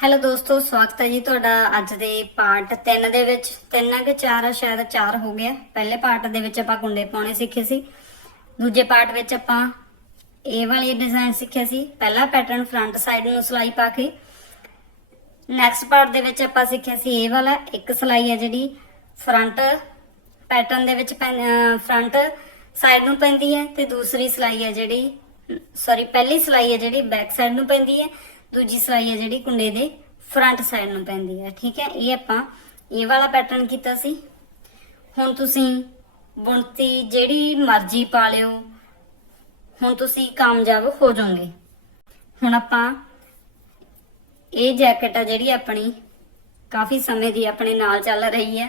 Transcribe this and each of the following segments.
Hello ਦੋਸਤੋ, ਸਵਾਗਤ ਹੈ ਜੀ ਤੁਹਾਡਾ ਅੱਜ ਦੇ ਪਾਰਟ 3 ਦੇ ਵਿੱਚ। 3 ਕਿ 4 ਸ਼ਾਇਦ 4 ਹੋ ਗਿਆ। ਪਹਿਲੇ ਪਾਰਟ ਦੇ ਵਿੱਚ ਆਪਾਂ ਕੁੰਡੇ ਪਾਉਣੇ ਸਿੱਖੇ ਸੀ। ਦੂਜੇ ਪਾਰਟ ਵਿੱਚ ਆਪਾਂ ਇਹ ਵਾਲੀ ਡਿਜ਼ਾਈਨ ਸਿੱਖਿਆ ਸੀ। ਪਹਿਲਾ ਪੈਟਰਨ ਫਰੰਟ ਸਾਈਡ ਨੂੰ ਸਲਾਈ ਪਾ ਕੇ। ਨੈਕਸਟ ਪਾਰਟ ਦੇ ਵਿੱਚ ਆਪਾਂ ਸਿੱਖਿਆ ਸੀ ਇਹ ਵਾਲਾ। ਇੱਕ ਸਲਾਈ ਹੈ ਜਿਹੜੀ ਫਰੰਟ ਪੈਟਰਨ ਦੇ ਵਿੱਚ ਫਰੰਟ ਸਾਈਡ ਨੂੰ ਪੈਂਦੀ ਹੈ ਤੇ ਦੂਸਰੀ ਸਲਾਈ ਹੈ ਜਿਹੜੀ ਸੌਰੀ ਪਹਿਲੀ ਸਲਾਈ ਹੈ ਜਿਹੜੀ ਬੈਕ ਸਾਈਡ ਨੂੰ ਪੈਂਦੀ ਹੈ। ਦੂਜੀ ਸਲਾਈ ਹੈ ਜਿਹੜੀ ਕੁੰਡੇ ਦੇ ਫਰੰਟ ਸਾਈਡ ਨੂੰ ਪੈਂਦੀ ਹੈ ਠੀਕ ਹੈ? ਇਹ ਆਪਾਂ ਇਹ ਵਾਲਾ ਪੈਟਰਨ ਕੀਤਾ ਸੀ। ਹੁਣ ਤੁਸੀਂ ਬੁਣਤੀ ਜਿਹੜੀ ਮਰਜ਼ੀ ਪਾ ਲਿਓ। ਹੁਣ ਤੁਸੀਂ ਕਾਮਯਾਬ ਹੋ ਜਾਓਗੇ। ਹੁਣ ਆਪਾਂ ਇਹ ਜੈਕਟ ਆ ਜਿਹੜੀ ਆਪਣੀ ਕਾਫੀ ਸਮੇਂ ਦੀ ਆਪਣੇ ਨਾਲ ਚੱਲ ਰਹੀ ਹੈ।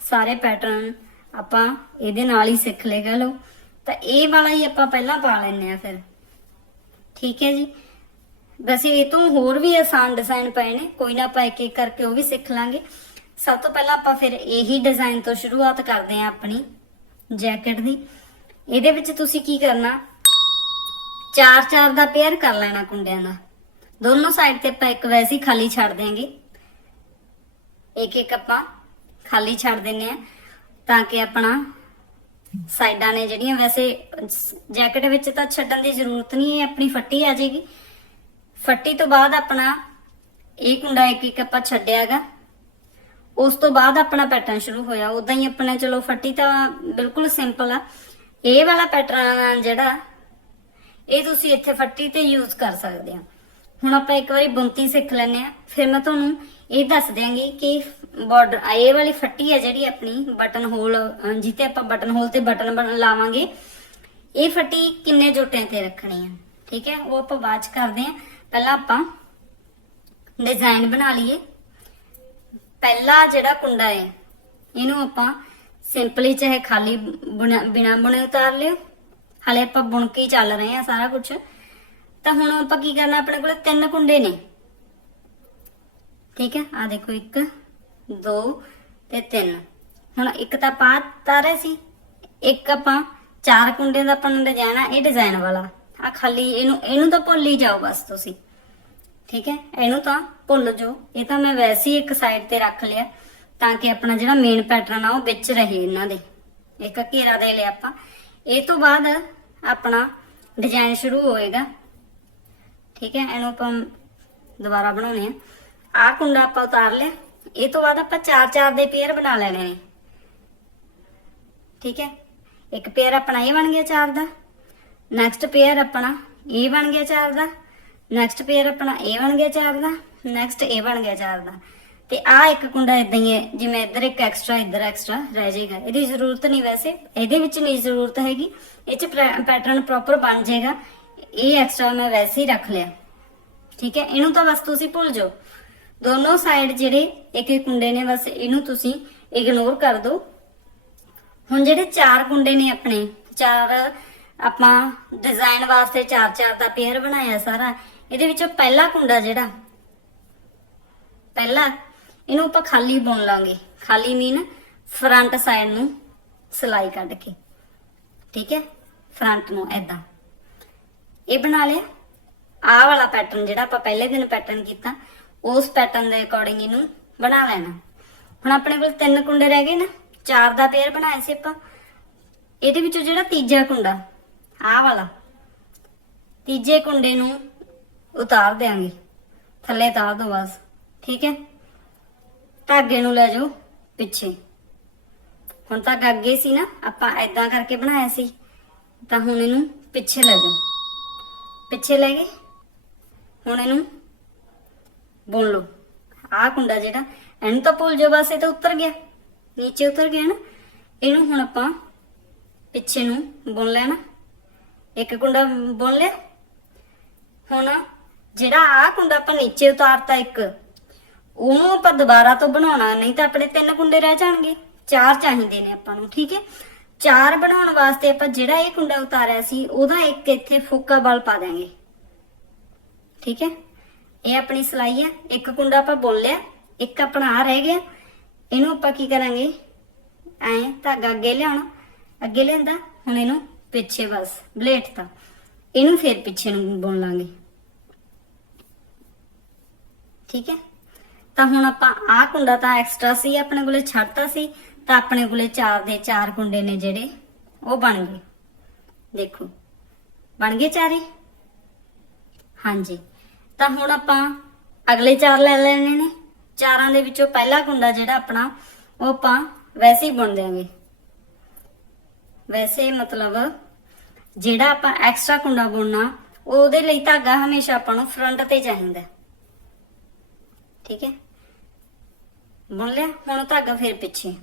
ਸਾਰੇ ਪੈਟਰਨ ਆਪਾਂ ਇਹਦੇ ਨਾਲ ਹੀ ਸਿੱਖ ਲੇਗਾ ਲੋ ਤਾਂ ਇਹ ਵਾਲਾ ਹੀ ਆਪਾਂ ਪਹਿਲਾਂ ਪਾ ਲੈਨੇ ਆ ਫਿਰ। ਠੀਕ ਹੈ ਜੀ? ਵੈਸੇ ਇਹ ਤੋਂ ਹੋਰ ਵੀ ਆਸਾਨ ਡਿਜ਼ਾਈਨ ਪਏ ਨੇ। ਕੋਈ ਨਾ ਆਪਾਂ ਇੱਕ ਇੱਕ ਕਰਕੇ ਉਹ ਵੀ ਸਿੱਖ ਲਾਂਗੇ। ਸਭ ਤੋਂ ਪਹਿਲਾਂ ਆਪਾਂ ਫਿਰ ਇਹੀ ਡਿਜ਼ਾਈਨ ਤੋਂ ਸ਼ੁਰੂਆਤ ਕਰਦੇ ਹਾਂ ਆਪਣੀ ਜੈਕਟ ਦੀ। ਇਹਦੇ ਵਿੱਚ ਤੁਸੀਂ ਕੀ ਕਰਨਾ? ਚਾਰ ਚਾਰ ਦਾ ਪੇਅਰ ਕਰ ਲੈਣਾ ਕੁੰਡਿਆਂ ਦਾ। ਦੋਨੋਂ ਸਾਈਡ ਤੇ ਆਪਾਂ ਇੱਕ ਵੈਸੀ ਖਾਲੀ ਛੱਡ ਦੇਾਂਗੇ ਇੱਕ ਇੱਕ ਆਪਾਂ ਖਾਲੀ ਛੱਡ ਦਿੰਨੇ ਆ ਤਾਂ ਕਿ ਆਪਣਾ ਸਾਈਡਾਂ ਨੇ ਜਿਹੜੀਆਂ ਵੈਸੇ ਜੈਕਟ ਵਿੱਚ ਤਾਂ ਛੱਡਣ ਦੀ ਜ਼ਰੂਰਤ ਨਹੀਂ ਹੈ ਆਪਣੀ ਫੱਟੀ ਆ ਜਾਏਗੀ। ਫੱਟੀ ਤੋਂ ਬਾਅਦ ਆਪਣਾ ਇਹ ਕੁੰਡਾ ਇੱਕ ਇੱਕ ਆਪਾਂ ਛੱਡਿਆਗਾ। ਉਸ ਤੋਂ ਬਾਅਦ ਆਪਣਾ ਪੈਟਰਨ ਸ਼ੁਰੂ ਹੋਇਆ। ਉਦਾਂ ਹੀ ਆਪਣਾ ਚਲੋ ਫੱਟੀ ਤਾਂ ਬਿਲਕੁਲ ਸਿੰਪਲ ਆ। ਇਹ ਵਾਲਾ ਪੈਟਰਨ ਜਿਹੜਾ ਇਹ ਤੁਸੀਂ ਇੱਥੇ ਫੱਟੀ ਤੇ ਯੂਜ਼ ਕਰ ਸਕਦੇ ਹੋ। ਹੁਣ ਆਪਾਂ ਇੱਕ ਵਾਰੀ ਬੁਣਤੀ ਸਿੱਖ ਲੈਨੇ ਆ ਫਿਰ ਮੈਂ ਤੁਹਾਨੂੰ ਇਹ ਦੱਸ ਦਿਆਂਗੀ ਕਿ ਬਾਰਡਰ ਇਹ ਵਾਲੀ ਫੱਟੀ ਹੈ ਜਿਹੜੀ ਆਪਣੀ ਬਟਨ ਹੋਲ ਅਹ, ਜਿੱਤੇ ਆਪਾਂ ਬਟਨ ਹੋਲ ਤੇ ਬਟਨ ਬਣ- ਲਾਵਾਂਗੇ। ਇਹ ਫੱਟੀ ਕਿੰਨੇ ਜੋਟਿਆਂ ਤੇ ਰੱਖਣੀ ਹੈ ਠੀਕ ਹੈ? ਉਹ ਆਪਾਂ ਬਾਅਦ ਚ ਕਰਦੇ ਆ ਪਹਿਲਾਂ ਆਪਾਂ ਡਿਜ਼ਾਈਨ ਬਣਾ ਲਈਏ। ਪਹਿਲਾ ਜਿਹੜਾ ਕੁੰਡਾ ਹੈ ਇਹਨੂੰ ਆਪਾਂ ਸਿੰਪਲੀ ਚਾਹੇ ਖਾਲੀ ਬੁਣਾ- ਬਿਨਾਂ ਬੁਣੇ ਉਤਾਰ ਲਿਓ। ਹਾਲੇ ਆਪਾਂ ਬੁਣ ਕੇ ਚੱਲ ਰਹੇ ਆ ਸਾਰਾ ਕੁਝ ਤਾਂ ਹੁਣ ਆਪਾਂ ਕੀ ਕਰਨਾ, ਆਪਣੇ ਕੋਲ ਤਿੰਨ ਕੁੰਡੇ ਨੇ। ਠੀਕ ਹੈ ਆ ਦੇਖੋ 1 2 ਤੇ 3 ਹੁਣ ਇੱਕ ਤਾਂ ਪਾ ਤਾਰੇ ਸੀ। ਇੱਕ ਆਪਾਂ ਚਾਰ ਕੁੰਡਿਆਂ ਦਾ ਆਪਾਂ ਨੂੰ ਡਿਜ਼ਾਈਨ ਆ, ਇਹ ਡਿਜ਼ਾਈਨ ਵਾਲਾ। ਆ ਖਾਲੀ ਇਹਨੂੰ ਇਹਨੂੰ ਤਾਂ ਭੁੱਲ ਹੀ ਜਾਓ ਬਸ ਤੁਸੀਂ। ਠੀਕ ਹੈ? ਇਹਨੂੰ ਤਾਂ ਭੁੱਲ ਜਾਓ। ਇਹ ਤਾਂ ਮੈਂ ਵੈਸੇ ਹੀ ਇੱਕ ਸਾਈਡ ਤੇ ਰੱਖ ਲਿਆ ਤਾਂ ਕਿ ਆਪਣਾ ਜਿਹੜਾ ਮੇਨ ਪੈਟਰਨ ਆ ਉਹ ਵਿੱਚ ਰਹੇ ਇਹਨਾਂ ਦੇ। ਇੱਕ ਘੇਰਾ ਦੇ ਲਿਆ ਆਪਾਂ। ਇਹ ਤੋਂ ਬਾਅਦ ਆਪਣਾ ਡਿਜ਼ਾਈਨ ਸ਼ੁਰੂ ਹੋਏਗਾ। ਠੀਕ ਹੈ? ਇਹਨੂੰ ਆਪਾਂ ਦੁਬਾਰਾ ਬਣਾਉਣੇ ਆ। ਆ ਕੁੰਡਾ ਆਪਾਂ ਉਤਾਰ ਲਿਆ। ਇਹ ਤੋਂ ਬਾਅਦ ਆਪਾਂ ਚਾਰ ਚਾਰ ਦੇ ਪੇਅਰ ਬਣਾ ਲੈਣੇ ਨੇ। ਠੀਕ ਹੈ? ਇੱਕ ਪੇਅਰ ਆਪਣਾ ਇਹ ਬਣ ਗਿਆ ਚਾਰ ਦਾ। ਨੈਕਸਟ ਪੇਅਰ ਆਪਣਾ ਇਹ ਬਣ ਗਿਆ ਚਾਰ ਦਾ। ਨੈਕਸਟ ਪੇਅਰ ਆਪਣਾ ਇਹ ਬਣ ਗਿਆ ਚਾਰ ਦਾ। ਨੈਕਸਟ ਇਹ ਬਣ ਗਿਆ ਚਾਰ ਦਾ। ਤੇ ਆ ਇੱਕ ਕੁੰਡਾ ਇਦਾਂ ਹੀ ਹੈ ਜਿਵੇਂ ਇੱਧਰ ਇੱਕ ਐਕਸਟਰਾ ਇੱਧਰ ਐਕਸਟਰਾ ਰਹਿ ਜਾਏਗਾ। ਇਹਦੀ ਜ਼ਰੂਰਤ ਨਹੀਂ ਵੈਸੇ। ਇਹਦੇ ਵਿੱਚ ਨਹੀਂ ਜ਼ਰੂਰਤ ਹੈਗੀ। ਇਹ ਚ ਪੈਟਰਨ ਪ੍ਰੋਪਰ ਬਣ ਜਾਏਗਾ। ਇਹ ਐਕਸਟਰਾ ਮੈਂ ਵੈਸੇ ਹੀ ਰੱਖ ਲਿਆ। ਠੀਕ ਹੈ? ਇਹਨੂੰ ਤਾਂ ਬਸ ਤੁਸੀਂ ਭੁੱਲ ਜਾਓ। ਦੋਨੋਂ ਸਾਈਡ ਜਿਹੜੇ ਇੱਕ ਇੱਕ ਕੁੰਡੇ ਨੇ, ਬਸ ਇਹਨੂੰ ਤੁਸੀਂ ਇਗਨੋਰ ਕਰ ਦਿਓ। ਹੁਣ ਜਿਹੜੇ ਚਾਰ ਕੁੰਡੇ ਨੇ ਆਪਣੇ, ਚਾਰ ਆਪਾਂ ਡਿਜ਼ਾਈਨ ਵਾਸਤੇ ਚਾਰ ਚਾਰ ਦਾ ਪੇਅਰ ਬਣਾਇਆ ਸਾਰਾ। ਇਹਦੇ ਵਿੱਚੋਂ ਪਹਿਲਾ ਕੁੰਡਾ ਜਿਹੜਾ, ਪਹਿਲਾ, ਇਹਨੂੰ ਆਪਾਂ ਖਾਲੀ ਬੁਣ ਲਾਂਗੇ। ਖਾਲੀ ਮੀਨ ਫਰੰਟ ਸਾਈਡ ਨੂੰ ਸਲਾਈ ਕੱਢ ਕੇ। ਠੀਕ ਹੈ? ਫਰੰਟ ਨੂੰ ਐਦਾਂ ਇਹ ਬਣਾ ਲਿਆ। ਆਹ ਵਾਲਾ ਪੈਟਰਨ ਜਿਹੜਾ ਆਪਾਂ ਪਹਿਲੇ ਦਿਨ ਪੈਟਰਨ ਕੀਤਾ, ਉਸ ਪੈਟਰਨ ਦੇ ਅਕੋਰਡਿੰਗ ਇਹਨੂੰ ਬਣਾ ਲੈਣਾ। ਹੁਣ ਆਪਣੇ ਕੋਲ ਤਿੰਨ ਕੁੰਡੇ ਰਹਿ ਗਏ ਨਾ। ਚਾਰ ਦਾ ਪੇਅਰ ਬਣਾਇਆ ਸੀ ਆਪਾਂ। ਇਹਦੇ ਵਿੱਚੋਂ ਜਿਹੜਾ ਤੀਜਾ ਕੁੰਡਾ ਆਹ ਵਾਲਾ। ਤੀਜੇ ਕੁੰਡੇ ਨੂੰ ਉਤਾਰ ਦੇਾਂਗੇ ਥੱਲੇ ਉਤਾਰ ਦੋ ਬਸ, ਠੀਕ ਹੈ? ਧਾਗੇ ਨੂੰ ਲੈ ਜਾਓ ਪਿੱਛੇ। ਹੁਣ ਤੱਕ ਅੱਗੇ ਸੀ ਨਾ, ਆਪਾਂ ਐਦਾਂ ਕਰਕੇ ਬਣਾਇਆ ਸੀ। ਤਾਂ ਹੁਣ ਇਹਨੂੰ ਪਿੱਛੇ ਲੈ ਜਾਓ। ਪਿੱਛੇ ਲੈ ਗਏ? ਹੁਣ ਇਹਨੂੰ ਬੁਣ ਲਓ। ਆਹ ਕੁੰਡਾ ਜਿਹੜਾ, ਇਹਨੂੰ ਤਾਂ ਭੁੱਲ ਜਾਓ ਬਸ ਇਹ ਤਾਂ ਉੱਤਰ ਗਿਆ। ਨੀਚੇ ਉਤਰ ਗਿਆ ਨਾ। ਇਹਨੂੰ ਹੁਣ ਆਪਾਂ ਪਿੱਛੇ ਨੂੰ ਬੁਣ ਲੈਣਾ। ਇੱਕ ਕੁੰਡਾ ਬੁਣ ਲਿਆ। ਹੁਣ ਜਿਹੜਾ ਆਹ ਕੁੰਡਾ ਆਪਾਂ ਨੀਚੇ ਉਤਾਰਤਾ ਇੱਕ, ਉਹਨੂੰ ਆਪਾਂ ਦੁਬਾਰਾ ਤੋਂ ਬਣਾਉਣਾ, ਨਹੀਂ ਤਾਂ ਆਪਣੇ ਤਿੰਨ ਕੁੰਡੇ ਰਹਿ ਜਾਣਗੇ। ਚਾਰ ਚਾਹੀਦੇ ਨੇ ਆਪਾਂ ਨੂੰ, ਠੀਕ ਹੈ? ਚਾਰ ਬਣਾਉਣ ਵਾਸਤੇ ਆਪਾਂ ਜਿਹੜਾ ਇਹ ਕੁੰਡਾ ਉਤਾਰਿਆ ਸੀ, ਉਹਦਾ ਇੱਕ ਇੱਥੇ ਫੋਕਾ ਬਲ ਪਾ ਦਾਂਗੇ ਠੀਕ ਹੈ? ਇਹ ਆਪਣੀ ਸਲਾਈ ਹੈ, ਇੱਕ ਕੁੰਡਾ ਆਪਾਂ ਬੁਣ ਲਿਆ, ਇੱਕ ਆਪਣਾ ਆ ਰਹਿ ਗਿਆ। ਇਹਨੂੰ ਆਪਾਂ ਕੀ ਕਰਾਂਗੇ? ਐ ਧਾਗਾ ਅੱਗੇ ਲਿਆਉਣਾ। ਅੱਗੇ ਲਿਆਂਦਾ, ਹੁਣ ਇਹਨੂੰ ਪਿੱਛੇ ਬਸ, ਬਲੇਟ ਤਾਂ। ਇਹਨੂੰ ਫੇਰ ਪਿੱਛੇ ਨੂੰ ਬੁਣ ਲਾਂਗੇ। ਠੀਕ ਹੈ? ਤਾਂ ਹੁਣ ਆਪਾਂ ਆਹ ਕੁੰਡਾ ਤਾਂ ਐਕਸਟਰਾ ਸੀ, ਆਪਣੇ ਕੋਲੇ ਛੱਡਤਾ ਸੀ, ਤਾਂ ਆਪਣੇ ਕੋਲੇ ਚਾਰ ਦੇ ਚਾਰ ਕੁੰਡੇ ਨੇ ਜਿਹੜੇ, ਉਹ ਬਣ ਗਏ। ਦੇਖੋ, ਬਣ ਗਏ ਚਾਰੇ? ਹਾਂਜੀ। ਤਾਂ ਹੁਣ ਆਪਾਂ ਅਗਲੇ ਚਾਰ ਲੈ ਲੈਣੇ ਨੇ। ਚਾਰਾਂ ਦੇ ਵਿੱਚੋਂ ਪਹਿਲਾ ਕੁੰਡਾ ਜਿਹੜਾ ਆਪਣਾ, ਉਹ ਆਪਾਂ ਵੈਸੇ ਹੀ ਬੁਣ ਦਿਆਂਗੇ। ਵੈਸੇ ਮਤਲਬ ਜਿਹੜਾ ਆਪਾਂ ਐਕਸਟਰਾ ਕੁੰਡਾ ਬੁਣਨਾ, ਉਹਦੇ ਲਈ ਧਾਗਾ ਹਮੇਸ਼ਾ ਆਪਾਂ ਨੂੰ ਫਰੰਟ ਤੇ ਚਾਹੀਦਾ ਠੀਕ ਹੈ? ਬੁਣ ਲਿਆ, ਹੁਣ ਧਾਗਾ ਫਿਰ ਪਿੱਛੇ।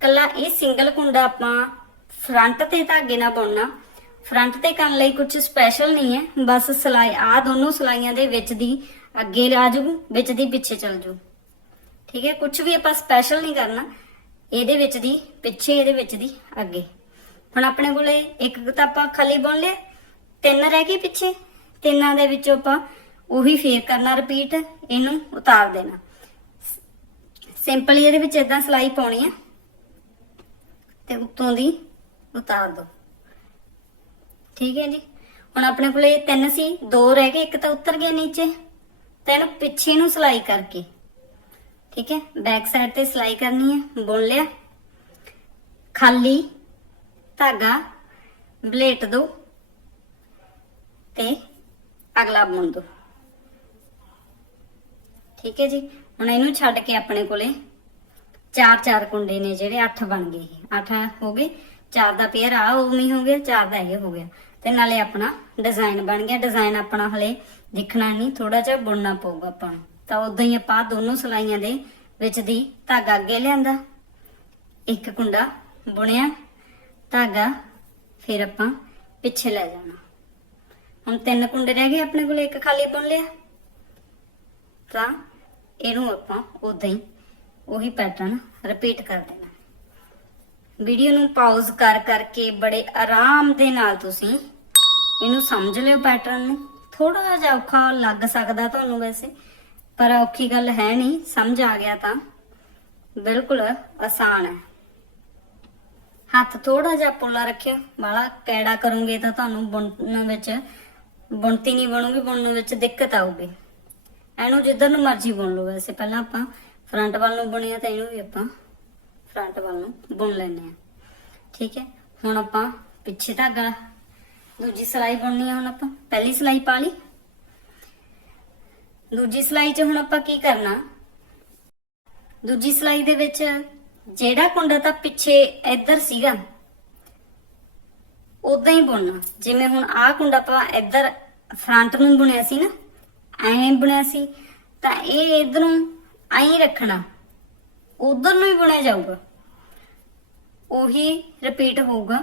ਕੱਲਾ ਇਹ ਸਿੰਗਲ ਕੁੰਡਾ ਆਪਾਂ ਫਰੰਟ ਤੇ ਧਾਗੇ ਨਾਲ ਬੁਣਨਾ। ਫਰੰਟ ਤੇ ਕਰਨ ਲਈ ਕੁਝ ਸਪੈਸ਼ਲ ਨਹੀਂ ਹੈ, ਬਸ ਸਲਾਈ ਆ ਦੋਨੋਂ ਸਲਾਈਆਂ ਦੇ ਵਿੱਚ ਦੀ ਅੱਗੇ ਆ ਜਾਊ, ਵਿੱਚ ਦੀ ਪਿੱਛੇ ਚਲ ਜੂ ਠੀਕ ਹੈ? ਕੁਝ ਵੀ ਆਪਾਂ ਸਪੈਸ਼ਲ ਨਹੀਂ ਕਰਨਾ, ਇਹਦੇ ਵਿੱਚ ਦੀ ਪਿੱਛੇ, ਇਹਦੇ ਵਿੱਚ ਦੀ ਅੱਗੇ। ਹੁਣ ਆਪਣੇ ਕੋਲੇ ਇੱਕ ਤਾਂ ਆਪਾਂ ਖਾਲੀ ਬੁਣ ਲਿਆ, ਤਿੰਨ ਰਹਿ ਗਏ ਪਿੱਛੇ। ਤਿੰਨਾਂ ਦੇ ਵਿੱਚੋਂ ਆਪਾਂ ਉਹੀ ਫੇਰ ਕਰਨਾ ਰਿਪੀਟ ਇਹਨੂੰ ਉਤਾਰ ਦੇਣਾ। ਸਿੰਪਲੀ ਇਹਦੇ ਵਿੱਚ ਇਦਾਂ ਸਲਾਈ ਪਾਉਣੀ ਹੈ ਤੇ ਉੱਤੋਂ ਦੀ ਉਤਾਰ ਦੋ। ਠੀਕ ਹੈ ਜੀ? ਹੁਣ ਆਪਣੇ ਕੋਲੇ ਤਿੰਨ ਸੀ, ਦੋ ਰਹਿ ਗਏ, ਇੱਕ ਤਾਂ ਉੱਤਰ ਗਿਆ ਨੀਚੇ। ਤਾਂ ਇਹਨੂੰ ਪਿੱਛੇ ਨੂੰ ਸਲਾਈ ਕਰਕੇ। ਠੀਕ ਹੈ? ਬੈਕ ਸਾਈਡ ਤੇ ਸਲਾਈ ਕਰਨੀ ਹੈ ਬੁਣ ਲਿਆ। ਖਾਲੀ ਧਾਗਾ, ਬਲੇਟ ਦੋ ਤੇ ਅਗਲਾ ਬੁਣ ਦੋ। ਠੀਕ ਹੈ ਜੀ? ਹੁਣ ਇਹਨੂੰ ਛੱਡ ਕੇ ਆਪਣੇ ਕੋਲੇ ਚਾਰ ਚਾਰ ਕੁੰਡੇ ਨੇ ਜਿਹੜੇ 8 ਬਣ ਗਏ 8 ਹੋ ਗਏ, ਚਾਰ ਦਾ ਪੇਅਰ ਆ ਉਵੇਂ ਹੋ ਗਿਆ, ਚਾਰ ਦਾ ਇਹ ਹੋ ਗਿਆ। ਤੇ ਨਾਲੇ ਆਪਣਾ ਡਿਜ਼ਾਈਨ ਬਣ ਗਿਆ। ਡਿਜ਼ਾਈਨ ਆਪਣਾ ਹਲੇ ਦਿਖਣਾ ਨਹੀਂ ਥੋੜਾ ਜਿਹਾ ਬੁਣਨਾ ਪਊਗਾ ਆਪਾਂ ਨੂੰ। ਤਾਂ ਉਦਾਂ ਹੀ ਆਪਾਂ ਦੋਨੋਂ ਸਲਾਈਆਂ ਦੇ ਵਿੱਚ ਦੀ ਧਾਗਾ ਅੱਗੇ ਲਿਆਂਦਾ। ਇੱਕ ਕੁੰਡਾ ਬੁਣਿਆ। ਧਾਗਾ, ਫਿਰ ਆਪਾਂ ਪਿੱਛੇ ਲੈ ਜਾਣਾ। ਹੁਣ ਤਿੰਨ ਕੁੰਡੇ ਰਹਿ ਗਏ ਆਪਣੇ ਕੋਲ, ਇੱਕ ਖਾਲੀ ਬੁਣ ਲਿਆ। ਤਾਂ ਇਹਨੂੰ ਆਪਾਂ ਉਦਾਂ ਹੀ ਉਹੀ ਪੈਟਰਨ ਰਿਪੀਟ ਕਰ ਦੇਣਾ। ਵੀਡੀਓ ਨੂੰ ਪਾਜ਼ ਕਰ ਕਰਕੇ ਬੜੇ ਆਰਾਮ ਦੇ ਨਾਲ ਤੁਸੀਂ ਇਹਨੂੰ ਸਮਝ ਲਿਓ ਪੈਟਰਨ ਨੂੰ। ਥੋੜਾ ਜਿਹਾ ਔਖਾ ਲੱਗ ਸਕਦਾ ਤੁਹਾਨੂੰ ਵੈਸੇ, ਪਰ ਔਖੀ ਗੱਲ ਹੈ ਨਹੀਂ, ਸਮਝ ਆ ਗਿਆ ਤਾਂ ਬਿਲਕੁਲ ਆਸਾਨ ਹੈ। ਹੱਥ ਥੋੜਾ ਜਿਹਾ ਪੋਲਾ ਰੱਖਿਓ। ਬਾਲਾ ਕੈੜਾ ਕਰੋਗੇ ਤਾਂ ਤੁਹਾਨੂੰ ਬੁਣਨ ਵਿੱਚ ਬੁਣਤੀ ਨਹੀਂ ਬਣੂਗੀ, ਬੁਣਨ ਵਿੱਚ ਦਿੱਕਤ ਆਊਗੀ। ਇਹਨੂੰ ਜਿੱਧਰ ਨੂੰ ਮਰਜ਼ੀ ਬੁਣ ਲਓ। ਵੈਸੇ ਪਹਿਲਾਂ ਆਪਾਂ ਫਰੰਟ ਵੱਲ ਨੂੰ ਬੁਣਿਆ ਤਾਂ ਇਹਨੂੰ ਵੀ ਆਪਾਂ ਫਰੰਟ ਵੱਲ ਨੂੰ ਬੁਣ ਲੈਣੇ ਆ। ਠੀਕ ਹੈ? ਹੁਣ ਆਪਾਂ ਪਿੱਛੇ ਧਾਗਾ, ਦੂਜੀ ਸਲਾਈ ਬੁਣਨੀ ਆ ਹੁਣ ਆਪਾਂ। ਪਹਿਲੀ ਸਲਾਈ ਪਾ ਲਈ। ਦੂਜੀ ਸਲਾਈ 'ਚ ਹੁਣ ਆਪਾਂ ਕੀ ਕਰਨਾ? ਦੂਜੀ ਸਲਾਈ ਦੇ ਵਿੱਚ ਜਿਹੜਾ ਕੁੰਡਾ ਤਾਂ ਪਿੱਛੇ ਇੱਧਰ ਸੀਗਾ ਉਦਾਂ ਹੀ ਬੁਣਨਾ। ਜਿਵੇਂ ਹੁਣ ਆਹ ਕੁੰਡਾ ਆਪਾਂ ਇੱਧਰ ਫਰੰਟ ਨੂੰ ਬੁਣਿਆ ਸੀ ਨਾ ਐਂ ਬੁਣਿਆ ਸੀ, ਤਾਂ ਇਹ ਇਧਰੋਂ ਐਂ ਰੱਖਣਾ, ਉਧਰ ਨੂੰ ਹੀ ਬੁਣਿਆ ਜਾਊਗਾ। ਉਹੀ ਰਿਪੀਟ ਹੋਊਗਾ।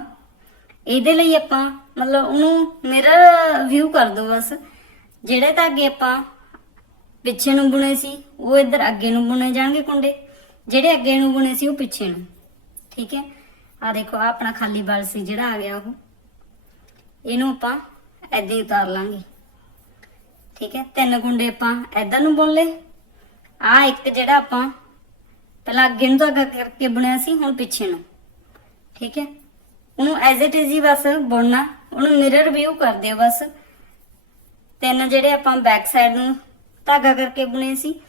ਇਹਦੇ ਲਈ ਆਪਾਂ, ਮਤਲਬ ਉਹਨੂੰ ਮਿਰਰ ਵਿਊ ਕਰ ਦੋ ਬਸ। ਜਿਹੜੇ ਧਾਗੇ ਆਪਾਂ ਪਿੱਛੇ ਨੂੰ ਬੁਣੇ ਸੀ, ਉਹ ਇੱਧਰ ਅੱਗੇ ਨੂੰ ਬੁਣੇ ਜਾਣਗੇ ਕੁੰਡੇ। ਜਿਹੜੇ ਅੱਗੇ ਨੂੰ ਬੁਣੇ ਸੀ ਉਹ ਪਿੱਛੇ ਨੂੰ। ਠੀਕ ਹੈ? ਆ ਦੇਖੋ ਆ ਆਪਣਾ ਖਾਲੀ ਬਲ ਸੀ, ਜਿਹੜਾ ਆ ਗਿਆ ਉਹ। ਇਹਨੂੰ ਆਪਾਂ ਏਦਾਂ ਹੀ ਉਤਾਰ ਲਾਂਗੇ। ਠੀਕ ਹੈ? ਤਿੰਨ ਕੁੰਡੇ ਆਪਾਂ ਇੱਧਰ ਨੂੰ ਬੁਣ ਲਏ। ਆ ਇੱਕ ਜਿਹੜਾ ਆਪਾਂ ਪਹਿਲਾਂ ਅੱਗੇ ਨੂੰ ਧਾਗਾ ਕਰਕੇ ਬੁਣਿਆ ਸੀ, ਹੁਣ ਪਿੱਛੇ ਨੂੰ। ਠੀਕ ਹੈ? ਉਹਨੂੰ ਐਜ਼ ਇਟ ਇਜ਼ ਹੀ ਬਸ ਬੁਣਨਾ। ਉਹਨੂੰ ਮਿਰਰ ਵਿਊ ਕਰ ਦਿਓ ਬਸ। ਤਿੰਨ ਜਿਹੜੇ ਆਪਾਂ ਬੈਕ ਸਾਈਡ ਨੂੰ ਧਾਗਾ ਕਰਕੇ ਬੁਣੇ ਸੀ।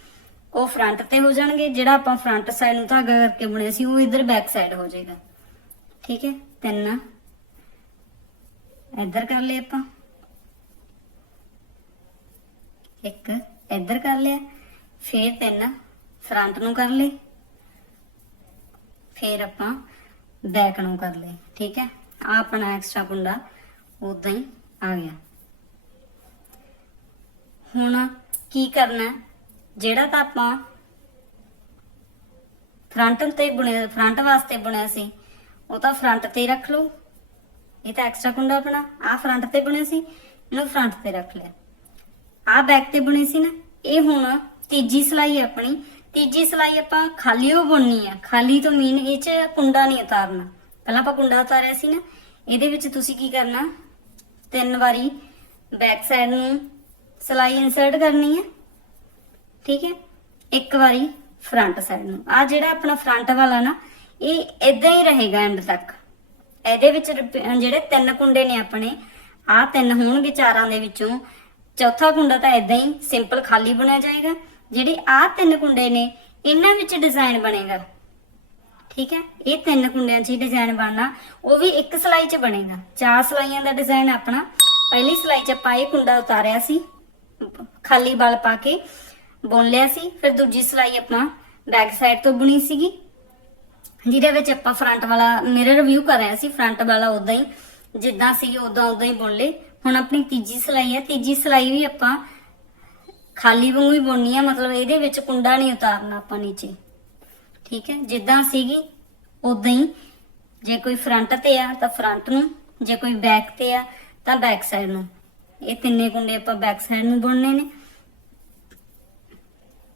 ਉਹ ਫਰੰਟ ਤੇ ਹੋ ਜਾਣਗੇ, ਜਿਹੜਾ ਆਪਾਂ ਫਰੰਟ ਸਾਈਡ ਨੂੰ ਧਾਗਾ ਕਰਕੇ ਬੁਣਿਆ ਸੀ, ਉਹ ਇਧਰ ਬੈਕ ਸਾਈਡ ਹੋ ਜਾਏਗਾ। ਠੀਕ ਹੈ? ਤਿੰਨ ਇੱਧਰ ਕਰ ਲਏ ਆਪਾਂ। ਇੱਕ, ਇੱਧਰ ਕਰ ਲਿਆ। ਫੇਰ ਤਿੰਨ ਫਰੰਟ ਨੂੰ ਕਰ ਲਏ। ਫੇਰ ਆਪਾਂ ਬੈਕ ਨੂੰ ਕਰ ਲਏ। ਠੀਕ ਹੈ? ਆ ਆਪਣਾ ਐਕਸਟਰਾ ਕੁੰਡਾ ਉਦਾਂ ਹੀ ਆ ਗਿਆ। ਹੁਣ ਕੀ ਕਰਨਾ ਜਿਹੜਾ ਤਾਂ ਆਪਾਂ ਫਰੰਟ ਤੇ ਬੁਣਿਆ ਫਰੰਟ ਵਾਸਤੇ ਬੁਣਿਆ ਸੀ, ਉਹ ਤਾਂ ਫਰੰਟ ਤੇ ਰੱਖ ਲਓ। ਇਹ ਤਾਂ ਐਕਸਟਰਾ ਕੁੰਡਾ ਆਪਣਾ ਆ ਫਰੰਟ ਤੇ ਬੁਣਿਆ ਸੀ, ਇਹਨੂੰ ਫਰੰਟ ਤੇ ਰੱਖ ਲਿਆ। ਆ ਬੈਕ ਤੇ ਬੁਣੀ ਸੀ ਨਾ, ਇਹ ਹੁਣ ਤੀਜੀ ਸਲਾਈ ਆਪਣੀ। ਤੀਜੀ ਸਲਾਈ ਆਪਾਂ ਖਾਲੀ ਉਹ ਬੁਣਨੀ ਆ। ਖਾਲੀ ਤੋਂ ਮੀਨ ਇਹ ਚ ਕੁੰਡਾ ਨਹੀਂ ਉਤਾਰਨਾ। ਪਹਿਲਾਂ ਆਪਾਂ ਕੁੰਡਾ ਉਤਾਰਿਆ ਸੀ ਨਾ, ਇਹਦੇ ਵਿੱਚ ਤੁਸੀਂ ਕੀ ਕਰਨਾ? ਤਿੰਨ ਵਾਰੀ ਬੈਕ ਸਾਈਡ ਨੂੰ ਸਲਾਈ ਇਨਸਰਟ ਕਰਨੀ ਹੈ ਠੀਕ ਹੈ? ਇੱਕ ਵਾਰੀ ਫਰੰਟ ਸਾਈਡ ਨੂੰ। ਆ ਜਿਹੜਾ ਆਪਣਾ ਫਰੰਟ ਵਾਲਾ ਨਾ, ਇਹ ਇਦਾਂ ਹੀ ਰਹੇਗਾ ਐਂਡ ਤੱਕ। ਇਹਦੇ ਵਿੱਚ ਜਿਹੜੇ ਤਿੰਨ ਕੁੰਡੇ ਨੇ ਆਪਣੇ ਆ ਤਿੰਨ ਹੋਣਗੇ ਚਾਰਾਂ ਦੇ ਵਿੱਚੋਂ। ਚੌਥਾ ਕੁੰਡਾ ਤਾਂ ਇਦਾਂ ਹੀ ਸਿੰਪਲ ਖਾਲੀ ਬੁਣਿਆ ਜਾਏਗਾ। ਜਿਹੜੇ ਆ ਤਿੰਨ ਕੁੰਡੇ ਨੇ, ਇਹਨਾਂ ਵਿੱਚ ਡਿਜ਼ਾਈਨ ਬਣੇਗਾ। ਠੀਕ ਹੈ? ਇਹ ਤਿੰਨ ਕੁੰਡਿਆਂ 'ਚ ਹੀ ਡਿਜ਼ਾਈਨ ਬਣਨਾ। ਉਹ ਵੀ ਇੱਕ ਸਲਾਈ 'ਚ ਬਣੇਗਾ। ਚਾਰ ਸਲਾਈਆਂ ਦਾ ਡਿਜ਼ਾਈਨ ਆਪਣਾ। ਪਹਿਲੀ ਸਲਾਈ 'ਚ ਆਪਾਂ ਇਹ ਕੁੰਡਾ ਉਤਾਰਿਆ ਸੀ। ਖਾਲੀ ਬਲ ਪਾ ਕੇ। ਬੁਣ ਲਿਆ ਸੀ, ਫਿਰ ਦੂਜੀ ਸਲਾਈ ਆਪਾਂ ਬੈਕ ਸਾਈਡ ਤੋਂ ਬੁਣੀ ਸੀਗੀ, ਜਿਹਦੇ ਵਿੱਚ ਆਪਾਂ ਫਰੰਟ ਵਾਲਾ ਮਿਰਰ ਵਿਊ ਕਰ ਰਿਹਾ ਸੀ ਫਰੰਟ ਵਾਲਾ ਉਦਾਂ ਹੀ, ਜਿੱਦਾਂ ਸੀ ਉਦਾਂ ਉਦਾਂ ਹੀ ਬੁਣ ਲਏ। ਹੁਣ ਆਪਣੀ ਤੀਜੀ ਸਲਾਈ ਹੈ, ਤੀਜੀ ਸਲਾਈ ਵੀ ਆਪਾਂ ਖਾਲੀ ਵਾਂਗੂ ਹੀ ਬੁਣਨੀ ਆ, ਮਤਲਬ ਇਹਦੇ ਵਿੱਚ ਕੁੰਡਾ ਨਹੀਂ ਉਤਾਰਨਾ ਆਪਾਂ ਨੀਚੇ। ਠੀਕ ਹੈ, ਜਿੱਦਾਂ ਸੀਗੀ ਉਦਾਂ ਹੀ। ਜੇ ਕੋਈ ਫਰੰਟ ਤੇ ਆ, ਤਾਂ ਫਰੰਟ ਨੂੰ, ਜੇ ਕੋਈ ਬੈਕ ਤੇ ਆ, ਤਾਂ ਬੈਕ ਸਾਈਡ ਨੂੰ। ਇਹ ਤਿੰਨੇ ਕੁੰਡੇ ਆਪਾਂ ਬੈਕ ਸਾਈਡ ਨੂੰ ਬੁਣਨੇ ਨੇ।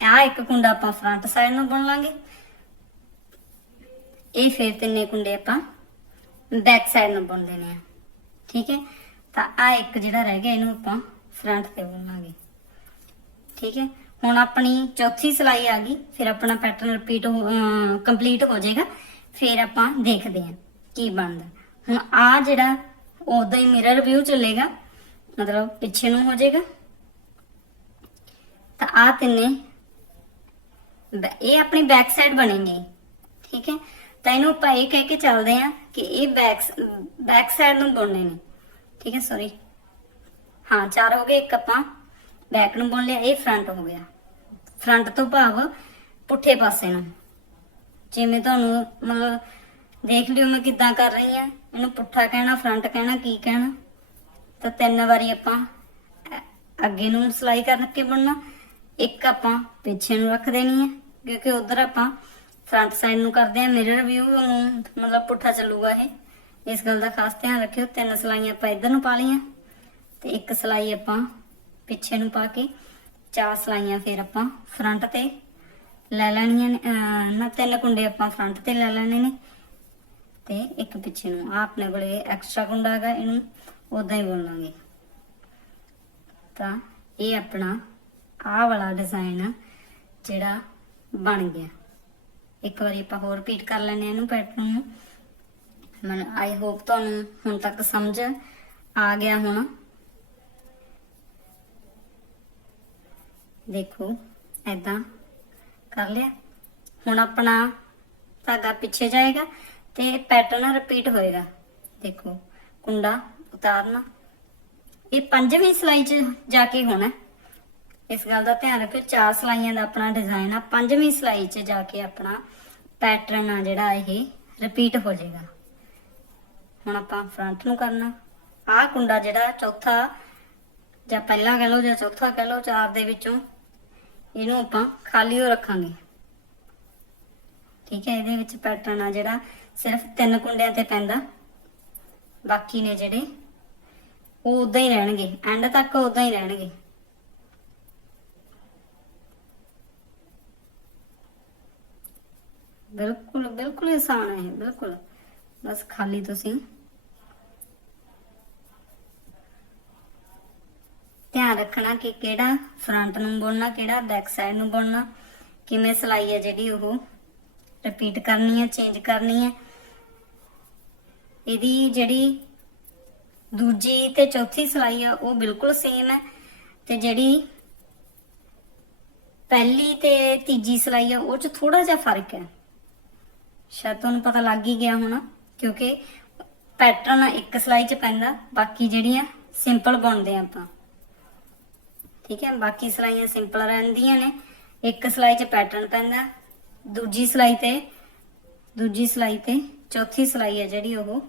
ਆ ਇੱਕ ਕੁੰਡਾ ਆਪਾਂ ਫਰੰਟ ਸਾਈਡ ਨੂੰ ਬੁਣ ਲਾਂਗੇ। ਇਹ ਫਿਰ ਤਿੰਨੇ ਕੁੰਡੇ ਆਪਾਂ ਬੈਕ ਸਾਈਡ ਨੂੰ ਬੁਣ ਦੇਣੇ ਆ। ਠੀਕ ਹੈ? ਤਾਂ ਆ ਇੱਕ ਜਿਹੜਾ ਰਹਿ ਗਿਆ, ਇਹਨੂੰ ਆਪਾਂ ਫਰੰਟ ਤੇ ਬੁਣਾਂਗੇ ਠੀਕ ਹੈ? ਹੁਣ ਆਪਣੀ ਚੌਥੀ ਸਲਾਈ ਆ ਗਈ, ਫਿਰ ਆਪਣਾ ਪੈਟਰਨ ਰਿਪੀਟ ਕੰਪਲੀਟ ਹੋ ਜਾਏਗਾ। ਫਿਰ ਆਪਾਂ ਦੇਖਦੇ ਹਾਂ ਕੀ ਬਣਦਾ। ਹੁਣ ਆ ਜਿਹੜਾ ਉਦਾਂ ਹੀ ਮਿਰਰ ਵਿਊ ਚੱਲੇਗਾ, ਮਤਲਬ ਪਿੱਛੇ ਨੂੰ ਹੋ ਜਾਏਗਾ। ਤਾਂ ਆ ਤਿੰਨੇ ਇਹ ਆਪਣੀ ਬੈਕ ਸਾਈਡ ਬਣੇਗੀ, ਠੀਕ ਹੈ? ਤਾਂ ਇਹਨੂੰ ਆਪਾਂ ਇਹ ਕਹਿ ਕੇ ਚੱਲਦੇ ਆ ਕਿ ਇਹ ਬੈਕ ਬੈਕ ਸਾਈਡ ਨੂੰ ਬੁਣਨੇ ਨੇ, ਠੀਕ ਹੈ? ਸੌਰੀ ਹਾਂ, ਚਾਰ ਹੋ ਗਏ, ਇੱਕ ਆਪਾਂ ਬੈਕ ਨੂੰ ਬੁਣ ਲਿਆ, ਇਹ ਫਰੰਟ ਹੋ ਗਿਆ। ਫਰੰਟ ਤੋਂ ਭਾਵ ਪੁੱਠੇ ਪਾਸੇ ਨੂੰ। ਜਿਵੇਂ ਤੁਹਾਨੂੰ ਮਤਲਬ ਦੇਖ ਲਿਓ ਮੈਂ ਕਿੱਦਾਂ ਕਰ ਰਹੀ ਆ ਇਹਨੂੰ ਪੁੱਠਾ ਕਹਿਣਾ ਫਰੰਟ ਕਹਿਣਾ, ਕੀ ਕਹਿਣਾ? ਤਾਂ ਤਿੰਨ ਵਾਰੀ ਆਪਾਂ ਅੱਗੇ ਨੂੰ ਸਲਾਈ ਕਰਕੇ ਬੁਣਨਾ। ਇੱਕ ਆਪਾਂ ਪਿੱਛੇ ਨੂੰ ਰੱਖ ਦੇਣੀ ਹੈ। ਕਿਉਂਕਿ ਉਧਰ ਆਪਾਂ ਫਰੰਟ ਸਾਈਡ ਨੂੰ ਕਰਦੇ ਆ ਮਿਰਰ ਵਿਊ ਨੂੰ ਮਤਲਬ ਪੁੱਠਾ ਚੱਲੂਗਾ ਇਹ। ਇਸ ਗੱਲ ਦਾ ਖਾਸ ਧਿਆਨ ਰੱਖਿਓ, ਤਿੰਨ ਸਲਾਈਆਂ ਆਪਾਂ ਇੱਧਰ ਨੂੰ ਪਾ ਲਈਆਂ ਤੇ ਇੱਕ ਸਲਾਈ ਆਪਾਂ ਪਿੱਛੇ ਨੂੰ ਪਾ ਕੇ ਚਾਰ ਸਲਾਈਆਂ ਫਿਰ ਆਪਾਂ ਫਰੰਟ ਤੇ ਲੈ ਲੈਣੀਆਂ ਨੇ ਨਾ ਤਿੰਨ ਕੁੰਡੇ ਆਪਾਂ ਫਰੰਟ ਤੇ ਲੈ ਲੈਣੇ ਨੇ ਤੇ ਇੱਕ ਪਿੱਛੇ ਨੂੰ। ਆ ਆਪਣੇ ਕੋਲੇ ਐਕਸਟਰਾ ਕੁੰਡਾ ਹੈਗਾ, ਇਹਨੂੰ ਉਦਾਂ ਹੀ ਬੁਣ ਲਾਂਗੇ। ਤਾਂ ਇਹ ਆਪਣਾ ਆਹ ਵਾਲਾ ਡਿਜ਼ਾਈਨ ਜਿਹੜਾ ਬਣ ਗਿਆ। ਇੱਕ ਵਾਰੀ ਆਪਾਂ ਹੋਰ ਰਿਪੀਟ ਕਰ ਲੈਂਦੇ ਹਾਂ ਇਹਨੂੰ ਪੈਟਰਨ ਨੂੰ। ਮਨ ਆਈ ਹੋਪ ਤੁਹਾਨੂੰ ਹੁਣ ਤੱਕ ਸਮਝ ਆ ਗਿਆ ਹੁਣ। ਦੇਖੋ ਐਦਾਂ ਕਰ ਲਿਆ। ਹੁਣ ਆਪਣਾ ਧਾਗਾ ਪਿੱਛੇ ਜਾਏਗਾ ਤੇ ਪੈਟਰਨ ਰਿਪੀਟ ਹੋਏਗਾ। ਦੇਖੋ, ਕੁੰਡਾ ਉਤਾਰਨਾ। ਇਹ ਪੰਜਵੀਂ ਸਲਾਈ 'ਚ ਜਾ ਕੇ ਹੋਣਾ। ਇਸ ਗੱਲ ਦਾ ਧਿਆਨ ਰੱਖਿਓ, ਚਾਰ ਸਲਾਈਆਂ ਦਾ ਆਪਣਾ ਡਿਜ਼ਾਈਨ ਆ, ਪੰਜਵੀਂ ਸਲਾਈ 'ਚ ਜਾ ਕੇ ਆਪਣਾ ਪੈਟਰਨ ਆ ਜਿਹੜਾ ਇਹ ਰਿਪੀਟ ਹੋ ਜਾਏਗਾ। ਹੁਣ ਆਪਾਂ ਫਰੰਟ ਨੂੰ ਕਰਨਾ। ਆਹ ਕੁੰਡਾ ਜਿਹੜਾ ਚੌਥਾ, ਜਾਂ ਪਹਿਲਾ ਕਹ ਲਓ ਜਾਂ ਚੌਥਾ ਕਹ ਲਓ, ਚਾਰ ਦੇ ਵਿੱਚੋਂ ਇਹਨੂੰ ਆਪਾਂ ਖਾਲੀ ਹੋ ਰੱਖਾਂਗੇ। ਠੀਕ ਹੈ, ਇਹਦੇ ਵਿੱਚ ਪੈਟਰਨ ਆ ਜਿਹੜਾ ਸਿਰਫ ਤਿੰਨ ਕੁੰਡਿਆਂ ਤੇ ਪੈਂਦਾ। ਬਾਕੀ ਨੇ ਜਿਹੜੇ ਉਹ ਉਦਾਂ ਹੀ ਰਹਿਣਗੇ ਐਂਡ ਤੱਕ ਉਦਾਂ ਹੀ ਰਹਿਣਗੇ। ਬਿਲਕੁਲ ਬਿਲਕੁਲ ਆਸਾਨ ਹੈ ਬਿਲਕੁਲ। ਬਸ ਖਾਲੀ ਤੁਸੀਂ। ਧਿਆਨ ਰੱਖਣਾ ਕਿ ਕਿਹੜਾ ਫਰੰਟ ਨੂੰ ਬੁਣਨਾ ਕਿਹੜਾ ਬੈਕ ਸਾਈਡ ਨੂੰ ਬੁਣਨਾ ਕਿਵੇਂ ਸਲਾਈ ਹੈ ਜਿਹੜੀ ਉਹ। ਰਿਪੀਟ ਕਰਨੀ ਹੈ ਚੇਂਜ ਕਰਨੀ ਹੈ। ਇਹਦੀ ਜਿਹੜੀ ਦੂਜੀ ਤੇ ਚੌਥੀ ਸਲਾਈ ਆ, ਉਹ ਬਿਲਕੁਲ ਸੇਮ ਹੈ। ਤੇ ਜਿਹੜੀ ਪਹਿਲੀ ਤੇ ਤੀਜੀ ਸਲਾਈ ਆ, ਉਹ ਚ ਥੋੜਾ ਜਿਹਾ ਫ਼ਰਕ ਹੈ। ਸ਼ਾਇਦ ਤੁਹਾਨੂੰ ਪਤਾ ਲੱਗ ਹੀ ਗਿਆ ਹੋਣਾ, ਕਿਉਂਕਿ ਪੈਟਰਨ ਇੱਕ ਸਲਾਈ ਚ ਪੈਂਦਾ, ਬਾਕੀ ਜਿਹੜੀਆਂ ਸਿੰਪਲ ਬਣਦੇ ਆ ਆਪਾਂ। ਠੀਕ ਹੈ, ਬਾਕੀ ਸਲਾਈਆਂ ਸਿੰਪਲ ਰਹਿੰਦੀਆਂ ਨੇ। ਇੱਕ ਸਲਾਈ 'ਚ ਪੈਟਰਨ ਪੈਂਦਾ, ਦੂਜੀ ਸਲਾਈ ਤੇ, ਦੂਜੀ ਸਲਾਈ ਤੇ ਚੌਥੀ ਸਲਾਈ ਹੈ ਜਿਹੜੀ ਉਹ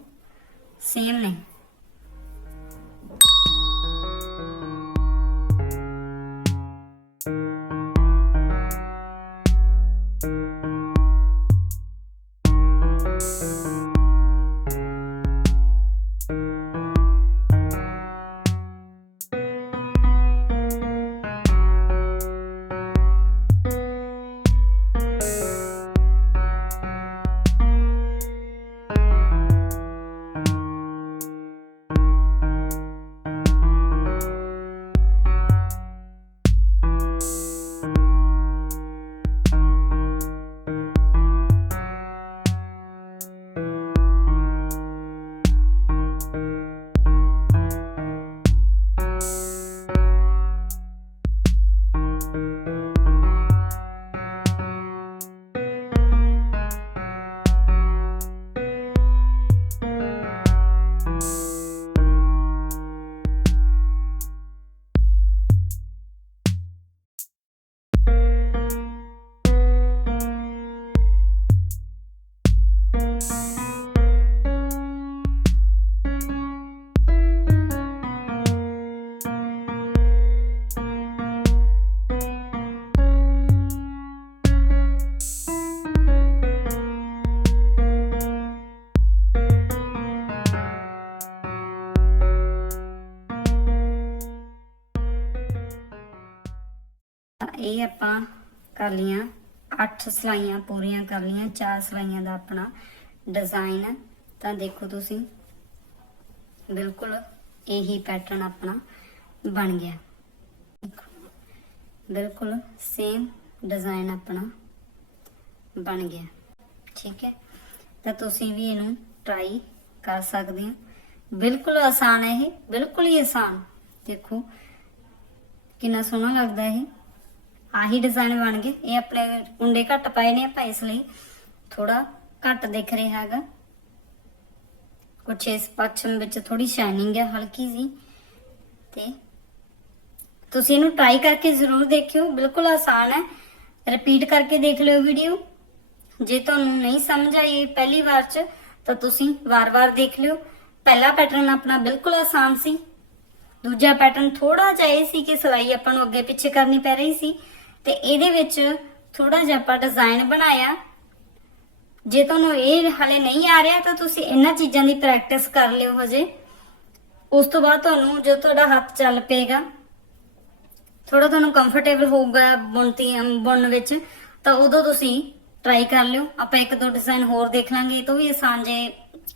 ਸੇਮ ਨੇ। ਆਪਾਂ ਕਰ ਲੀਆਂ 8 ਸਲਾਈਆਂ ਪੂਰੀਆਂ ਕਰ ਲੀਆਂ 4 ਸਲਾਈਆਂ ਦਾ ਆਪਣਾ ਡਿਜ਼ਾਈਨ ਤਾਂ ਦੇਖੋ ਤੁਸੀਂ, ਬਿਲਕੁਲ ਇਹੀ ਪੈਟਰਨ ਆਪਣਾ ਬਣ ਗਿਆ। ਬਿਲਕੁਲ ਸੇਮ ਡਿਜ਼ਾਈਨ ਆਪਣਾ ਬਣ ਗਿਆ। ਠੀਕ ਹੈ? ਤਾਂ ਤੁਸੀਂ ਵੀ ਇਹਨੂੰ ਟਰਾਈ ਕਰ ਸਕਦੇ ਹੋ। ਬਿਲਕੁਲ ਆਸਾਨ ਹੈ ਇਹ, ਬਿਲਕੁਲ ਹੀ ਆਸਾਨ। ਦੇਖੋ, ਕਿੰਨਾ ਸੋਹਣਾ ਲੱਗਦਾ ਇਹ। ਆਹੀ ਡਿਜ਼ਾਈਨ ਬਣ ਗਏ। ਇਹ ਆਪਣੇ ਕੁੰਡੇ ਘੱਟ ਪਾਏ ਨੇ ਆਪਾਂ ਇਸ ਲਈ। ਥੋੜਾ ਘੱਟ ਦਿਖ ਰਿਹਾ ਹੈਗਾ। ਕੁਛ ਇਸ ਪੱਛਮ ਵਿੱਚ ਥੋੜੀ ਸ਼ਾਈਨਿੰਗ ਹੈ, ਹਲਕੀ ਜੀ ਤੇ ਤੁਸੀਂ ਇਹਨੂੰ ਟਰਾਈ ਕਰਕੇ ਜ਼ਰੂਰ ਦੇਖਿਓ। ਬਿਲਕੁਲ ਆਸਾਨ ਹੈ। ਰਿਪੀਟ ਕਰਕੇ ਦੇਖ ਲਿਓ ਵੀਡੀਓ ਜੇ ਤੁਹਾਨੂੰ ਨਹੀਂ ਸਮਝ ਆਈ ਪਹਿਲੀ ਵਾਰ ਚ, ਤਾਂ ਤੁਸੀਂ ਵਾਰ-ਵਾਰ ਦੇਖ ਲਿਓ। ਪਹਿਲਾ ਪੈਟਰਨ ਆਪਣਾ ਬਿਲਕੁਲ ਆਸਾਨ ਸੀ। ਦੂਜਾ ਪੈਟਰਨ ਥੋੜਾ ਜਿਹਾ ਇਹ ਸੀ ਕਿ ਸਿਲਾਈ ਆਪਾਂ ਨੂੰ ਅੱਗੇ ਪਿੱਛੇ ਕਰਨੀ ਪੈ ਰਹੀ ਸੀ। ਤੇ ਇਹਦੇ ਵਿੱਚ ਥੋੜਾ ਜਿਹਾ ਆਪਾਂ ਡਿਜ਼ਾਈਨ ਬਣਾਇਆ। ਜੇ ਤੁਹਾਨੂੰ ਇਹ ਹਲੇ ਨਹੀਂ ਆ ਰਿਹਾ, ਤਾਂ ਤੁਸੀਂ ਇਹਨਾਂ ਚੀਜ਼ਾਂ ਦੀ ਪ੍ਰੈਕਟਿਸ ਕਰ ਲਿਓ ਹਜੇ। ਉਸ ਤੋਂ ਬਾਅਦ ਤੁਹਾਨੂੰ ਜਦੋਂ ਤੁਹਾਡਾ ਹੱਥ ਚੱਲ ਪਏਗਾ ਥੋੜਾ ਤੁਹਾਨੂੰ ਕੰਫਰਟੇਬਲ ਹੋਊਗਾ ਬੁਣਤੀ ਬੁਣਨ ਵਿੱਚ, ਤਾਂ ਉਦੋਂ ਤੁਸੀਂ ਟਰਾਈ ਕਰ ਲਿਓ। ਆਪਾਂ ਇੱਕ ਦੋ ਡਿਜ਼ਾਈਨ ਹੋਰ ਦੇਖ ਲਾਂਗੇ, ਇਹ ਤੋਂ ਵੀ ਆਸਾਨ ਜੇ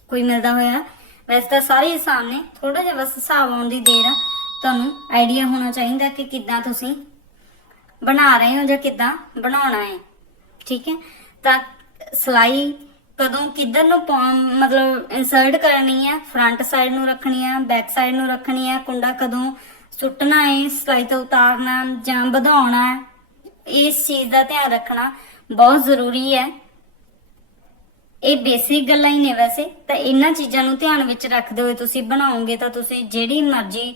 ਕੋਈ ਮਿਲਦਾ ਹੋਇਆ। ਵੈਸੇ ਤਾਂ ਸਾਰੇ ਆਸਾਨ ਨੇ ਥੋੜਾ ਜਿਹਾ ਬਸ ਹਿਸਾਬ ਆਉਣ ਦੀ ਦੇਰ ਆ। ਤੁਹਾਨੂੰ ਆਈਡੀਆ ਹੋਣਾ ਚਾਹੀਦਾ ਕਿ ਕਿੱਦਾਂ ਤੁਸੀਂ ਬਣਾ ਰਹੇ ਹੋ ਜਾਂ ਕਿੱਦਾਂ ਬਣਾਉਣਾ ਹੈ? ਠੀਕ ਹੈ? ਤਾਂ ਸਲਾਈ ਕਦੋਂ ਕਿੱਧਰ ਨੂੰ ਮਤਲਬ ਇਨਸਰਟ ਕਰਨੀ ਹੈ? ਫਰੰਟ ਸਾਈਡ ਨੂੰ ਰੱਖਣੀ ਹੈ ਬੈਕ ਸਾਈਡ ਨੂੰ ਰੱਖਣੀ ਹੈ? ਕੁੰਡਾ ਕਦੋਂ ਸੁੱਟਣਾ ਹੈ? ਸਲਾਈ ਤੋਂ ਉਤਾਰਨਾ ਜਾਂ ਵਧਾਉਣਾ ਹੈ? ਇਸ ਚੀਜ਼ ਦਾ ਧਿਆਨ ਰੱਖਣਾ ਬਹੁਤ ਜ਼ਰੂਰੀ ਹੈ। ਇਹ ਬੇਸਿਕ ਗੱਲਾਂ ਹੀ ਨੇ ਵੈਸੇ। ਤਾਂ ਇਹਨਾਂ ਚੀਜ਼ਾਂ ਨੂੰ ਧਿਆਨ ਵਿੱਚ ਰੱਖਦੇ ਹੋਏ ਤੁਸੀਂ ਬਣਾਓਗੇ ਤਾਂ ਤੁਸੀਂ ਜਿਹੜੀ ਮਰਜ਼ੀ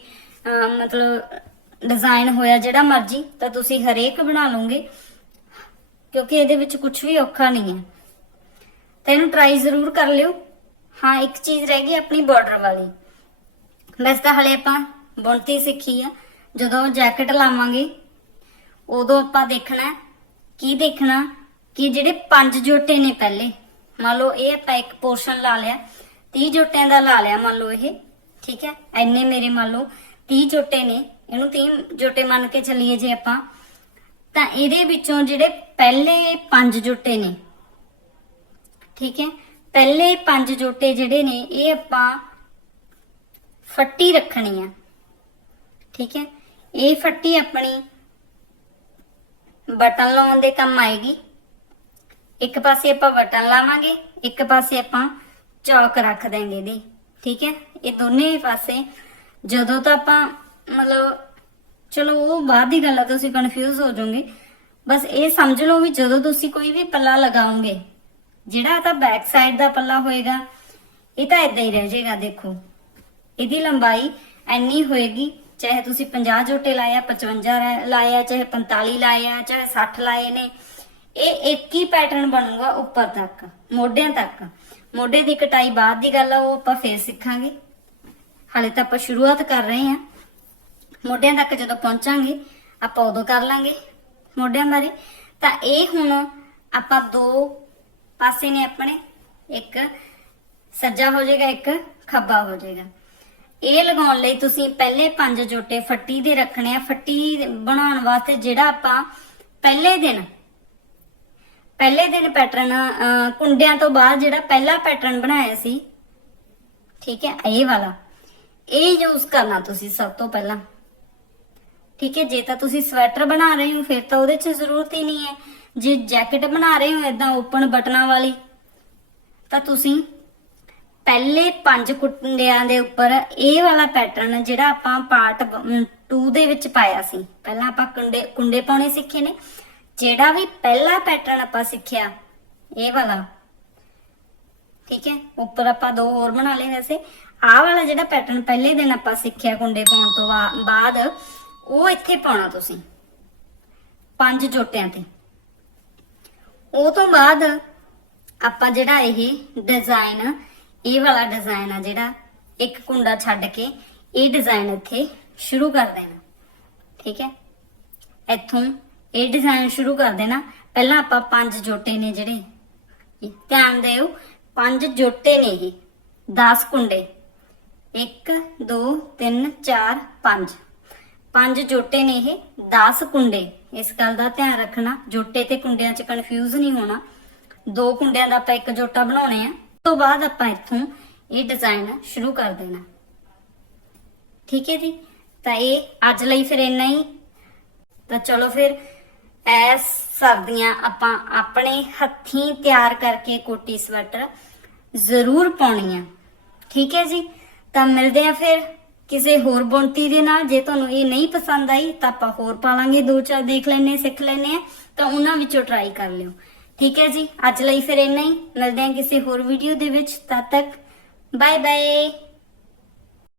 ਮਤਲਬ ਡਿਜ਼ਾਈਨ ਹੋਇਆ ਜਿਹੜਾ ਮਰਜ਼ੀ, ਤਾਂ ਤੁਸੀਂ ਹਰੇਕ ਬਣਾ ਲਓਗੇ, ਕਿਉਂਕਿ ਇਹਦੇ ਵਿੱਚ ਕੁਝ ਵੀ ਔਖਾ ਨਹੀਂ ਹੈ। ਤਾਂ ਇਹਨੂੰ ਟਰਾਈ ਜ਼ਰੂਰ ਕਰ ਲਿਓ। ਹਾਂ, ਇੱਕ ਚੀਜ਼ ਰਹਿ ਗਈ ਆਪਣੀ ਬਾਰਡਰ ਵਾਲੀ। ਵੈਸੇ ਤਾਂ ਹਲੇ ਆਪਾਂ ਬੁਣਤੀ ਸਿੱਖੀ ਆ। ਜਦੋਂ ਜੈਕਟ ਲਾਵਾਂਗੇ, ਉਦੋਂ ਆਪਾਂ ਦੇਖਣਾ ਕੀ ਦੇਖਣਾ, ਕਿ ਜਿਹੜੇ ਪੰਜ ਜੋਟੇ ਨੇ ਪਹਿਲੇ, ਮੰਨ ਲਓ ਇਹ ਆਪਾਂ ਇੱਕ ਪੋਰਸ਼ਨ ਲਾ ਲਿਆ 30 ਜੋਟਿਆਂ ਦਾ ਲਾ ਲਿਆ ਮੰਨ ਲਓ ਇਹ, ਠੀਕ ਹੈ? ਐਨੇ ਮੇਰੇ ਮੰਨ ਲਓ 30 ਜੋਟੇ ਨੇ। ਇਹਨੂੰ 30 ਜੋਟੇ ਮੰਨ ਕੇ ਚੱਲੀਏ ਜੇ ਆਪਾਂ, ਤਾਂ ਇਹਦੇ ਵਿੱਚੋਂ ਜਿਹੜੇ ਪਹਿਲੇ ਪੰਜ ਜੋਟੇ ਨੇ, ਠੀਕ ਹੈ, ਪਹਿਲੇ ਪੰਜ ਜੋਟੇ ਜਿਹੜੇ ਨੇ, ਇਹ ਆਪਾਂ ਫੱਟੀ ਰੱਖਣੀ ਆ, ਠੀਕ ਹੈ, ਇਹ ਫੱਟੀ ਆਪਣੀ ਬਟਨ ਲਾਉਣ ਦੇ ਕੰਮ ਆਏਗੀ, ਇੱਕ ਪਾਸੇ ਆਪਾਂ ਬਟਨ ਲਾਵਾਂਗੇ, ਇੱਕ ਪਾਸੇ ਆਪਾਂ ਚੌਕ ਰੱਖ ਦਾਂਗੇ ਇਹਦੀ, ਠੀਕ ਹੈ, ਇਹ ਦੋਨੇ ਪਾਸੇ, ਜਦੋਂ ਤਾਂ ਆਪਾਂ ਮਤਲਬ, ਚਲੋ ਉਹ ਬਾਅਦ ਦੀ ਗੱਲ ਆ, ਤੁਸੀਂ ਕਨਫਿਊਜ਼ ਹੋ ਜਾਓਗੇ। ਬਸ ਇਹ ਸਮਝ ਲਓ ਵੀ ਜਦੋਂ ਤੁਸੀਂ ਕੋਈ ਵੀ ਪੱਲਾ ਲਗਾਓਗੇ, ਜਿਹੜਾ ਤਾਂ ਬੈਕ ਸਾਈਡ ਦਾ ਪੱਲਾ ਹੋਏਗਾ, ਇਹ ਤਾਂ ਇਦਾਂ ਹੀ ਰਹਿ ਜਾਏਗਾ, ਦੇਖੋ। ਇਹਦੀ ਲੰਬਾਈ ਐਨੀ ਹੋਏਗੀ, ਚਾਹੇ ਤੁਸੀਂ 50 ਜੋਟੇ ਲਾਇਆ 55 ਲਾਇਆ, ਚਾਹੇ 45 ਲਾਇਆ, ਚਾਹੇ 60 ਲਾਏ ਨੇ, ਇਹ ਇੱਕ ਹੀ ਪੈਟਰਨ ਬਣੂਗਾ ਉੱਪਰ ਤੱਕ, ਮੋਢਿਆਂ ਤੱਕ। ਮੋਢੇ ਦੀ ਕਟਾਈ ਬਾਅਦ ਦੀ ਗੱਲ ਆ, ਉਹ ਆਪਾਂ ਫੇਰ ਸਿੱਖਾਂਗੇ। ਹਾਲੇ ਤਾਂ ਆਪਾਂ ਸ਼ੁਰੂਆਤ ਕਰ ਰਹੇ ਹਾਂ। ਮੋਢਿਆਂ ਤੱਕ ਜਦੋਂ ਪਹੁੰਚਾਂਗੇ, ਆਪਾਂ ਉਦੋਂ ਕਰ ਲਾਂਗੇ ਮੋਢਿਆਂ ਬਾਰੇ। ਤਾਂ ਇਹ ਹੁਣ ਆਪਾਂ ਦੋ ਪਾਸੇ ਨੇ ਆਪਣੇ। ਇੱਕ ਸੱਜਾ ਹੋ ਜਾਏਗਾ, ਇੱਕ ਖੱਬਾ ਹੋ ਜਾਏਗਾ। ਇਹ ਲਗਾਉਣ ਲਈ ਤੁਸੀਂ ਪਹਿਲੇ ਪੰਜ ਜੋਟੇ ਫੱਟੀ ਦੇ ਰੱਖਣੇ ਆ। ਫੱਟੀ ਬਣਾਉਣ ਵਾਸਤੇ ਜਿਹੜਾ ਆਪਾਂ ਪਹਿਲੇ ਦਿਨ ਪਹਿਲੇ ਦਿਨ ਪੈਟਰਨ ਕੁੰਡਿਆਂ ਤੋਂ ਬਾਅਦ ਜਿਹੜਾ ਪਹਿਲਾ ਪੈਟਰਨ ਬਣਾਇਆ ਸੀ, ਠੀਕ ਹੈ, ਇਹ ਵਾਲਾ। ਇਹ ਯੂਜ਼ ਕਰਨਾ ਤੁਸੀਂ ਸਭ ਤੋਂ ਪਹਿਲਾਂ। ਠੀਕ ਹੈ, ਜੇ ਤਾਂ ਤੁਸੀਂ ਸਵੈਟਰ ਬਣਾ ਰਹੇ ਹੋ, ਫਿਰ ਤਾਂ ਉਹਦੇ 'ਚ ਜ਼ਰੂਰਤ ਹੀ ਨਹੀਂ ਹੈ। ਜੇ ਜੈਕਟ ਬਣਾ ਰਹੇ ਹੋ ਇਦਾਂ ਓਪਨ ਬਟਨਾਂ ਵਾਲੀ, ਤਾਂ ਤੁਸੀਂ ਪਹਿਲੇ ਪੰਜ ਕੁੰਡਿਆਂ ਦੇ ਉੱਪਰ ਇਹ ਵਾਲਾ ਪੈਟਰਨ ਜਿਹੜਾ ਆਪਾਂ ਪਾਰਟ 2 ਦੇ ਵਿੱਚ ਪਾਇਆ ਸੀ, ਪਹਿਲਾਂ ਆਪਾਂ ਕੁੰਡੇ ਕੁੰਡੇ ਪਾਉਣੇ ਸਿੱਖੇ ਨੇ। ਜਿਹੜਾ ਵੀ ਪਹਿਲਾ ਪੈਟਰਨ ਆਪਾਂ ਸਿੱਖਿਆ, ਇਹ ਵਾਲਾ। ਠੀਕ ਹੈ, ਉੱਪਰ ਆਪਾਂ ਦੋ ਹੋਰ ਬਣਾ ਲਏ ਵੈਸੇ। ਆਹ ਵਾਲਾ ਜਿਹੜਾ ਪੈਟਰਨ ਪਹਿਲੇ ਦਿਨ ਆਪਾਂ ਸਿੱਖਿਆ ਕੁੰਡੇ ਪਾਉਣ ਤੋਂ ਬਾਅਦ ਉਹ ਇੱਥੇ ਪਾਉਣਾ ਤੁਸੀਂ। ਪੰਜ ਜੋਟਿਆਂ ਤੇ। ਉਹ ਤੋਂ ਬਾਅਦ ਆਪਾਂ ਜਿਹੜਾ ਇਹ ਡਿਜ਼ਾਈਨ ਇਹ ਵਾਲਾ ਡਿਜ਼ਾਈਨ ਆ ਜਿਹੜਾ ਇੱਕ ਕੁੰਡਾ ਛੱਡ ਕੇ ਇਹ ਡਿਜ਼ਾਈਨ ਇੱਥੇ ਸ਼ੁਰੂ ਕਰ ਦੇਣਾ। ਠੀਕ ਹੈ? ਇੱਥੋਂ ਇਹ ਡਿਜ਼ਾਈਨ ਸ਼ੁਰੂ ਕਰ ਦੇਣਾ। ਪਹਿਲਾਂ ਆਪਾਂ ਪੰਜ ਜੋਟੇ ਨੇ ਜਿਹੜੇ ਧਿਆਨ ਦਿਓ, ਪੰਜ ਜੋਟੇ ਨੇ ਇਹ 10 ਕੁੰਡੇ। 1 2 3 4 5 ਪੰਜ ਜੋਟੇ ਨੇ ਇਹ 10 ਕੁੰਡੇ। ਇਸ ਗੱਲ ਦਾ ਧਿਆਨ ਰੱਖਣਾ। ਜੋਟੇ ਤੇ ਕੁੰਡਿਆਂ 'ਚ ਕਨਫਿਊਜ਼ ਨਹੀਂ ਹੋਣਾ। ਦੋ ਕੁੰਡਿਆਂ ਦਾ ਆਪਾਂ ਇੱਕ ਜੋਟਾ ਬਣਾਉਣੇ ਆ। ਤੋਂ ਬਾਅਦ ਆਪਾਂ ਇੱਥੋਂ ਇਹ ਡਿਜ਼ਾਈਨ ਸ਼ੁਰੂ ਕਰ ਦੇਣਾ। ਠੀਕ ਹੈ ਜੀ? ਤਾਂ ਇਹ ਅੱਜ ਲਈ ਫਿਰ ਇੰਨਾ ਹੀ। ਤਾਂ ਚਲੋ ਫਿਰ ਐਸ ਸਰਦੀਆਂ ਆਪਾਂ ਆਪਣੇ ਹੱਥੀਂ ਤਿਆਰ ਕਰਕੇ ਕੋਟੀ ਸਵੈਟਰ ਜ਼ਰੂਰ ਪਾਉਣੀ ਆ ਠੀਕ ਹੈ ਜੀ? ਤਾਂ ਮਿਲਦੇ ਆ ਫਿਰ। ਕਿਸੇ ਹੋਰ ਬੁਣਤੀ ਦੇ ਨਾਲ, ਜੇ ਤੁਹਾਨੂੰ ਇਹ ਨਹੀਂ ਪਸੰਦ ਆਈ, ਤਾਂ ਆਪਾਂ ਹੋਰ ਪਾ ਲਾਂਗੇ, ਦੋ ਚਾਰ ਦੇਖ ਲੈਨੇ ਸਿੱਖ ਲੈਨੇ ਆ ਤਾਂ ਉਹਨਾਂ ਵਿੱਚੋਂ ਟਰਾਈ ਕਰ ਲਿਓ। ਠੀਕ ਹੈ ਜੀ? ਅੱਜ ਲਈ ਫਿਰ ਇੰਨਾ ਹੀ। ਮਿਲਦੇ ਆ ਕਿਸੇ ਹੋਰ ਵੀਡੀਓ ਦੇ ਵਿੱਚ। ਤਦ ਤੱਕ ਬਾਏ ਬਾਏ